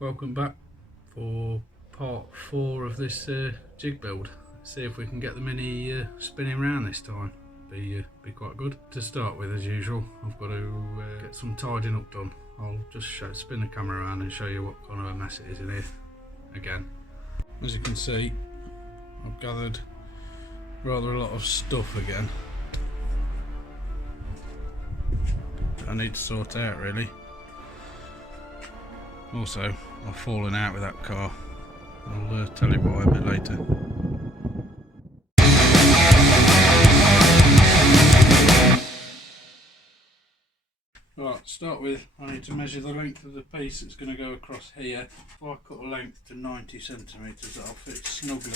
Welcome back for part 4 of this jig build. Let's see if we can get the mini spinning round this time. Be quite good. To start with, as usual, I've got to get some tidying up done. I'll just spin the camera around and show you what kind of a mess it is in here again. As you can see, I've gathered rather a lot of stuff again that I need to sort out really. Also, I've fallen out with that car. I'll tell you why a bit later. Right, to start with, I need to measure the length of the piece that's going to go across here. If I cut a length to 90 centimetres, that'll fit snugly.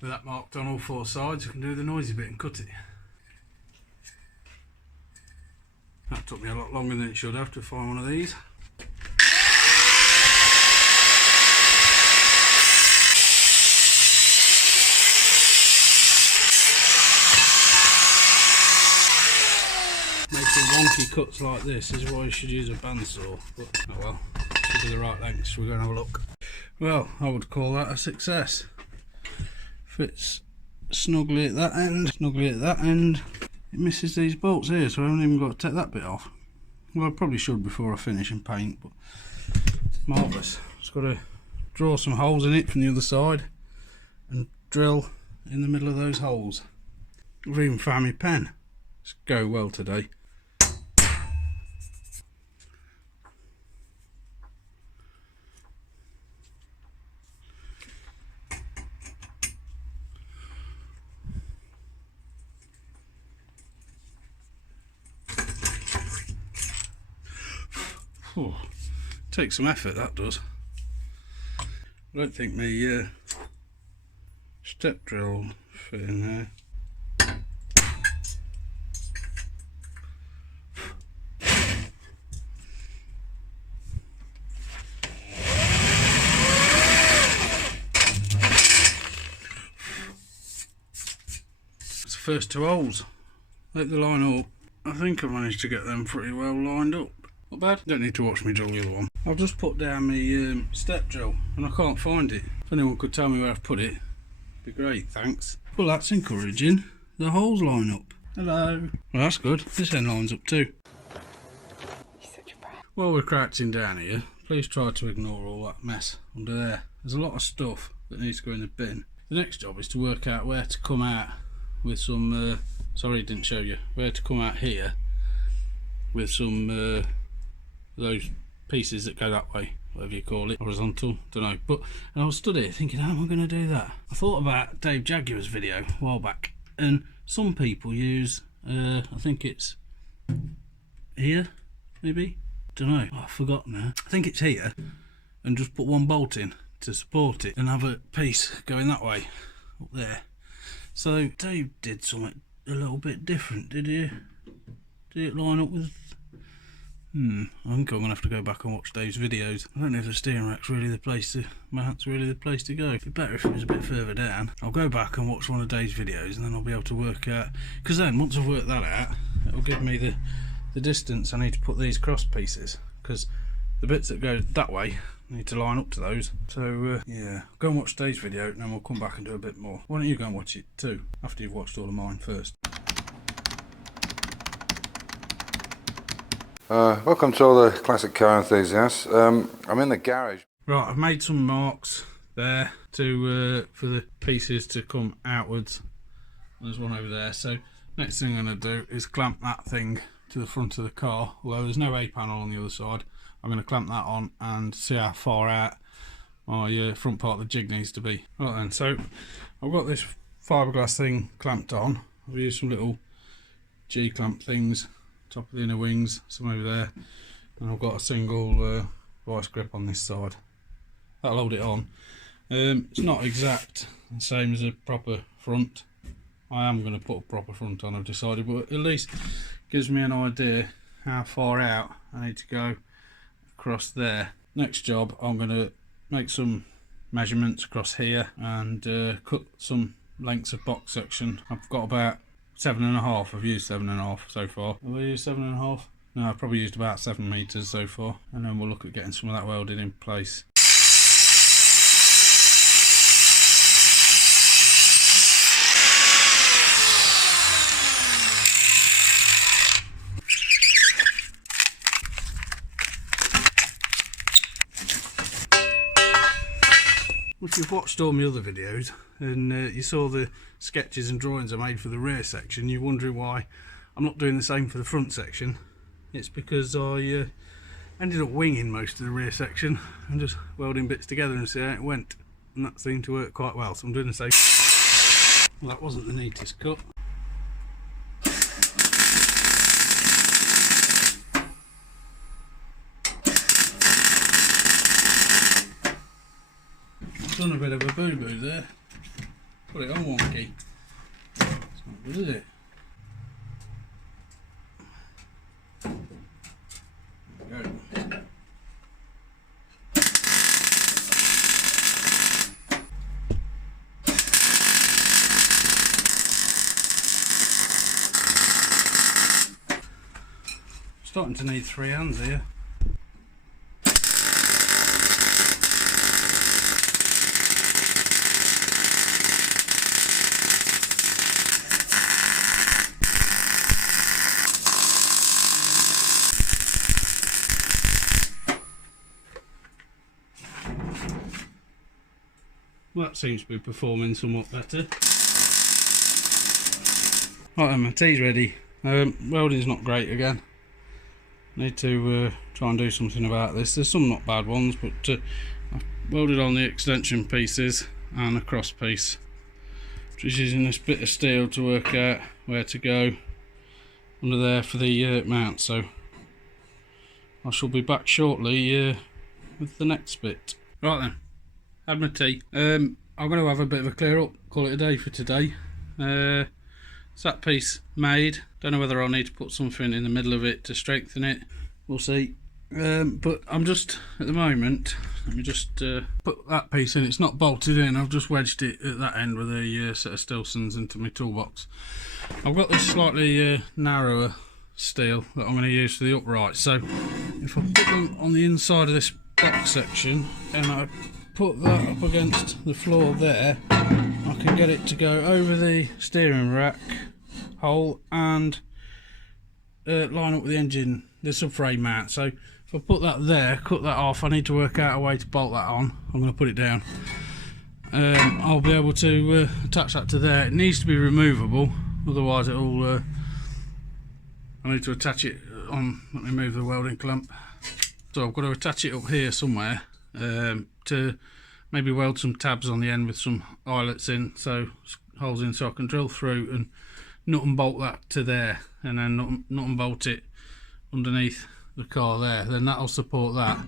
With that marked on all 4 sides, I can do the noisy bit and cut it. That took me a lot longer than it should have to find one of these. Making wonky cuts like this is why you should use a bandsaw, but oh well, should be the right length, so we're going to have a look. Well, I would call that a success. Fits snugly at that end, snugly at that end. It misses these bolts here, so I haven't even got to take that bit off. Well, I probably should before I finish and paint, but marvellous. Just got to draw some holes in it from the other side and drill in the middle of those holes. I've even found my pen. It's go well today. Oh, takes some effort, that does. I don't think my step drill will fit in there. It's the first 2 holes. Let the line up. I think I managed to get them pretty well lined up. Not bad. Don't need to watch me drill the other one. I've just put down my step drill and I can't find it. If anyone could tell me where I've put it, it'd be great, thanks. Well, that's encouraging. The holes line up. Hello. Well, that's good. This end lines up too. You're such a brat. While we're crouching down here, please try to ignore all that mess under there. There's a lot of stuff that needs to go in the bin. The next job is to work out where to come out with some, sorry, didn't show you, where to come out here with some those pieces that go that way, whatever you call it, horizontal, don't know. But and I was stood here thinking, how am I going to do that? I thought about Dave Jaguar's video a while back, and some people use, I think it's here, maybe, don't know. Oh, I forgot now. I think it's here, and just put one bolt in to support it, and have a piece going that way, up there. So Dave did something a little bit different, did you? Did it line up with? I think I'm going to have to go back and watch Dave's videos. I don't know if the steering rack's really the place to, mount's really the place to go. It'd be better if it was a bit further down. I'll go back and watch one of Dave's videos and then I'll be able to work out, because then once I've worked that out, it'll give me the distance I need to put these cross pieces, because the bits that go that way need to line up to those. So yeah, go and watch Dave's video and then we'll come back and do a bit more. Why don't you go and watch it too, after you've watched all of mine first. Welcome to all the classic car enthusiasts. I'm in the garage. Right, I've made some marks there to for the pieces to come outwards. There's one over there. So next thing I'm going to do is clamp that thing to the front of the car. Although there's no A panel on the other side, I'm going to clamp that on and see how far out my front part of the jig needs to be. Right then, so I've got this fiberglass thing clamped on. I've used some little G-clamp things, top of the inner wings, some over there, and I've got a single vice grip on this side. That'll hold it on. It's not exact the same as a proper front. I am going to put a proper front on, I've decided, but at least gives me an idea how far out I need to go across there. Next job, I'm going to make some measurements across here and cut some lengths of box section. I've got about 7.5. I've used 7.5 so far. Have I used 7.5? No, I've probably used about 7 meters so far, and then we'll look at getting some of that welded in place. If you've watched all my other videos and you saw the sketches and drawings I made for the rear section, you're wondering why I'm not doing the same for the front section. It's because I ended up winging most of the rear section and just welding bits together and see how it went, and that seemed to work quite well, so I'm doing the same. Well, that wasn't the neatest cut. Done a bit of a boo-boo there. Put it on wonky. It's not good, is it? There we go. Starting to need 3 hands here. Well, that seems to be performing somewhat better. Right then, my tea's ready. Welding's not great again. Need to try and do something about this. There's some not bad ones, but I've welded on the extension pieces and a cross piece. Just using this bit of steel to work out where to go under there for the mount. So I shall be back shortly with the next bit. Right then. Had my tea. I'm going to have a bit of a clear up, call it a day for today. It's that piece made. Don't know whether I'll need to put something in the middle of it to strengthen it. We'll see. But I'm just, at the moment, let me just put that piece in. It's not bolted in. I've just wedged it at that end with a set of Stilsons into my toolbox. I've got this slightly narrower steel that I'm going to use for the upright. So if I put them on the inside of this box section and I put that up against the floor there, I can get it to go over the steering rack hole and line up with the engine, the subframe mount. So if I put that there, cut that off, I need to work out a way to bolt that on. I'm going to put it down. I'll be able to attach that to there. It needs to be removable, otherwise it'll I need to attach it on. Let me move the welding clamp. So I've got to attach it up here somewhere to maybe weld some tabs on the end with some eyelets in, so holes in, so I can drill through and nut and bolt that to there, and then nut and bolt it underneath the car there. Then that'll support that.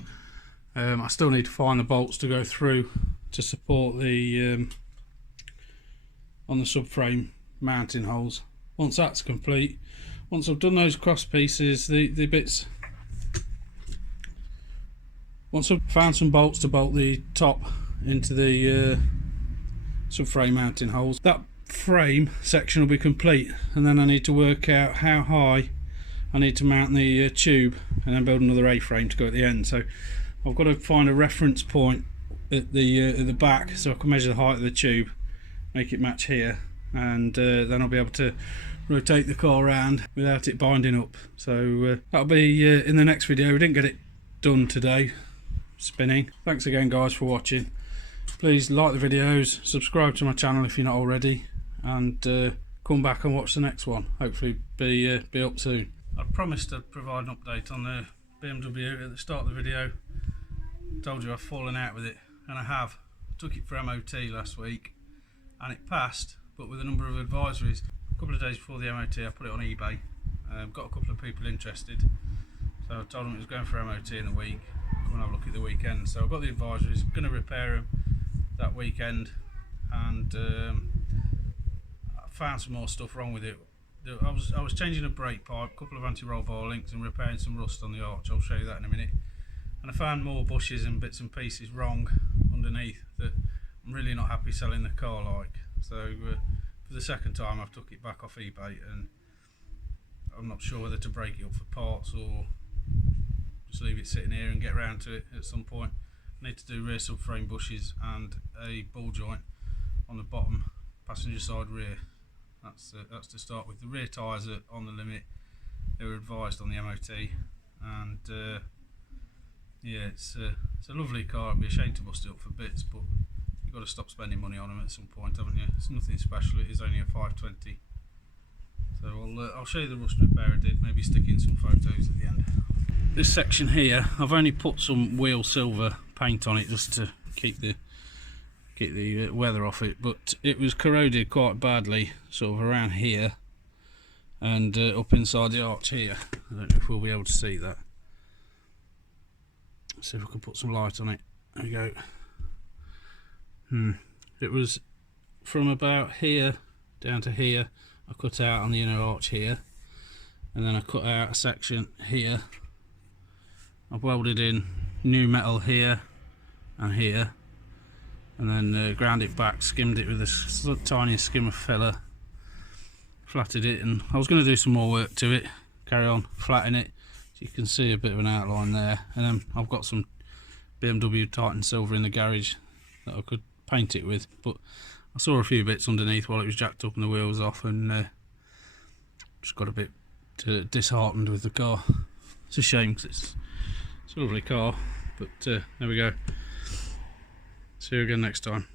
I still need to find the bolts to go through to support the on the subframe mounting holes. Once that's complete, once I've done those cross pieces, the bits. Once I've found some bolts to bolt the top into the subframe mounting holes, that frame section will be complete, and then I need to work out how high I need to mount the tube, and then build another A-frame to go at the end. So I've got to find a reference point at the back so I can measure the height of the tube, make it match here, and then I'll be able to rotate the car around without it binding up. So that'll be in the next video. We didn't get it done today, spinning. Thanks again guys for watching. Please like the videos, subscribe to my channel if you're not already, and come back and watch the next one. Hopefully be up soon. I promised I'd provide an update on the BMW at the start of the video. Told you I've fallen out with it, and I have. I took it for MOT last week and it passed, but with a number of advisories. A couple of days before the MOT I put it on eBay. Got a couple of people interested, so I told them it was going for MOT in the week. Come and have a look at the weekend. So I've got the advisories, going to repair them that weekend, and I found some more stuff wrong with it. I was changing a brake pipe, a couple of anti-roll bar links, and repairing some rust on the arch. I'll show you that in a minute. And I found more bushes and bits and pieces wrong underneath that I'm really not happy selling the car like. So for the second time I've took it back off eBay, and I'm not sure whether to break it up for parts or just leave it sitting here and get round to it at some point. I need to do rear subframe bushes and a ball joint on the bottom passenger side rear. That's to start with. The rear tyres are on the limit. They were advised on the MOT, and yeah, it's a lovely car. It'd be a shame to bust it up for bits, but you've got to stop spending money on them at some point, haven't you? It's nothing special. It is only a 520. So I'll show you the rust repair I did. Maybe stick in some photos at the end. This section here, I've only put some wheel silver paint on it just to keep the weather off it, but it was corroded quite badly, sort of around here and up inside the arch here. I don't know if we'll be able to see that. Let's see if we can put some light on it. There we go. It was from about here down to here. I cut out on the inner arch here, and then I cut out a section here. I've welded in new metal here and here, and then ground it back, skimmed it with a tiny skim of filler, flatted it, and I was going to do some more work to it, carry on flattening it, so you can see a bit of an outline there. And then I've got some BMW Titan silver in the garage that I could paint it with, but I saw a few bits underneath while it was jacked up and the wheels off, and just got a bit disheartened with the car. It's a shame because it's a lovely car, but there we go. See you again next time.